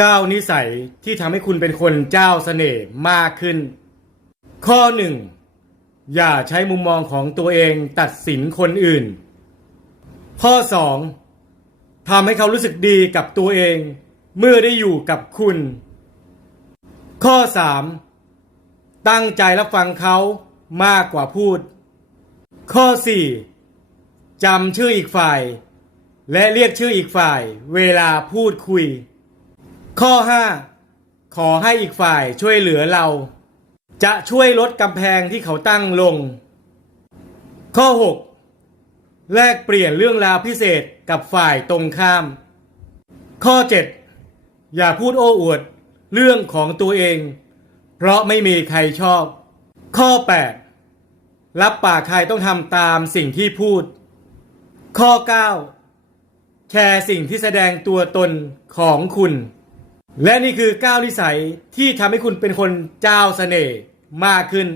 9 นิสัยที่ทำให้คุณเป็นคนเจ้าเสน่ห์มากขึ้น ข้อ 1. อย่าใช้มุมมองของตัวเองตัดสินคนอื่น ข้อ 2. ทำให้เขารู้สึกดีกับตัวเอง เมื่อได้อยู่กับคุณ ข้อ 3. ตั้งใจรับฟังเขามากกว่าพูด ข้อ 4. จำชื่ออีกฝ่าย และเรียกชื่ออีกฝ่าย เวลาพูดคุย ข้อ 5. ขอให้อีกฝ่ายช่วยเหลือเรา จะช่วยลดกำแพงที่เขาตั้งลง ข้อ 6. แลกเปลี่ยนเรื่องราวพิเศษกับฝ่ายตรงข้าม ข้อ 7. อย่าพูดโอ้อวดเรื่องของตัวเอง เพราะไม่มีใครชอบ ข้อ 8. รับปากใครต้องทำตามสิ่งที่พูด ข้อ 9. แชร์สิ่งที่แสดงตัวตนของคุณ และนี่คือ9นิสัยที่ทำให้คุณเป็นคนเจ้าเสน่ห์มากขึ้น